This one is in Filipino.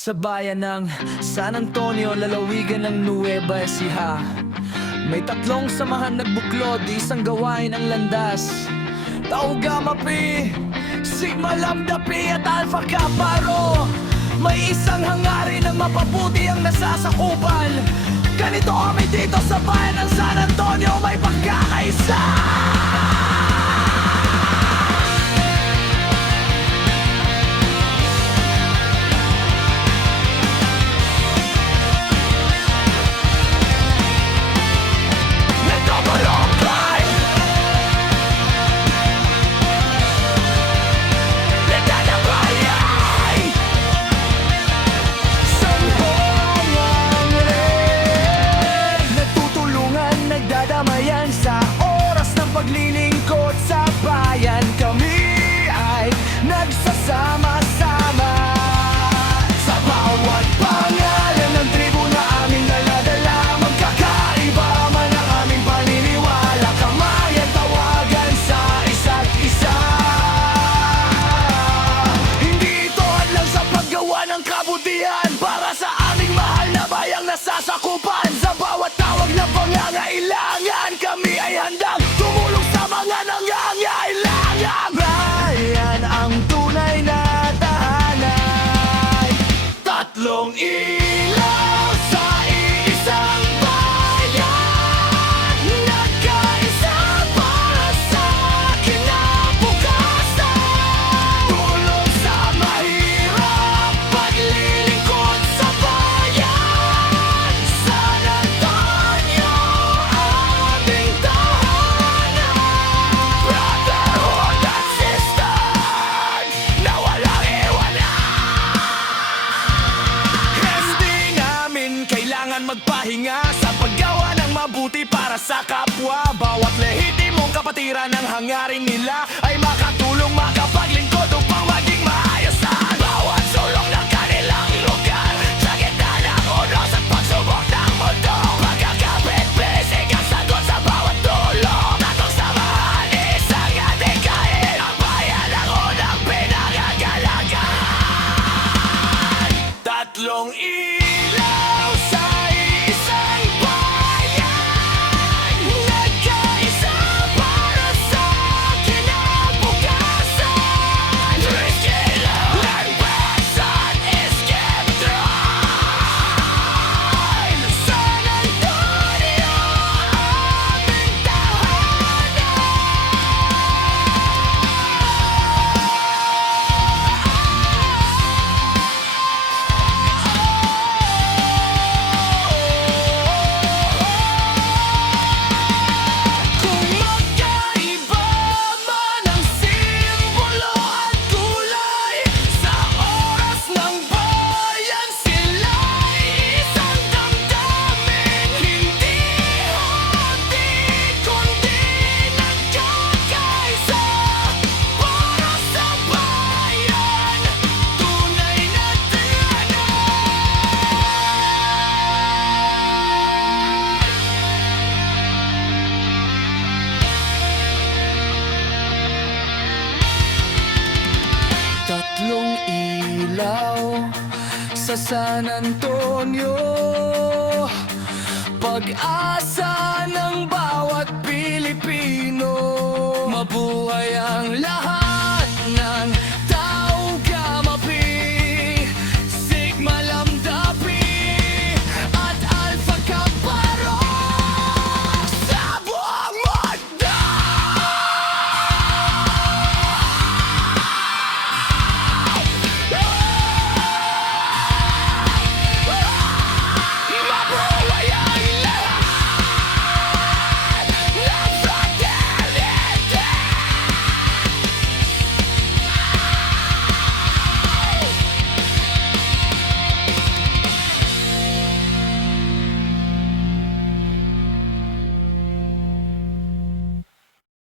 Sa bayan ng San Antonio, lalawigan ng Nueva Ecija, may tatlong samahan nagbuklod, isang gawain ang landas. Tau Gamma Pi, Sigma Lambda Pi at Alpha Kappa Rho. May isang hangarin na mapabuti ang nasasakupan. Ganito kami dito sa bayan ng San Antonio, may pagkakaisa. Sa oras ng paglilingkod sa bayan, kami ay nagsasama-sama. Sa bawat pangalan ng tribu na aming naladala, magkakaiba man ang aming paniniwala, kamay at tawagan sa isa't isa. Hindi ito hadlang sa paggawa ng kabutihan para sa aming mahal na bayang nasasakupan. Sa bawat tawag na pangangailangan, kami ay handang tumulong sa mga nangangailangan. Bayan ang tunay na tahanan, tatlong ilaw sa iisang bayan, nagkaisa para sa kinabukasan. Tulong sa mahirap, paglilingkod sa bayan. San Antonio, aming tahanan. Brotherhood at sisterhood na walang iwanan. Hindi namin kailangan magpahinga sa paggawa ng mabuti para sa kapwa. Bawat lehitimong kapatiran ng hangarin nila ay makatulong, makapaglingkod upang maging maayusan. Bawat sulok ng kanilang lugar, sa gitna ng unos at pagsubok ng mundo, pagkakapit-bisig ang sagot sa bawat tulong. Tatlong samahan, isang ating kain, ang bayan ang unang pinangagalagan. Tatlong ilaw sa isang bayan, nagkaisa para sa kinabukasan. Risky love and passion is kept dry. San Antonio, aming tahanan. Kung magkaiba man ang simbolo at kulay, sa oras ng bayan sila'y isang damdamin. Hindi hati kundi nagkakaisa para sa bayan, tunay na tatlong ilaw sa San Antonio, pag-asa ng bawat Pilipino. Mabuhay ang lahat.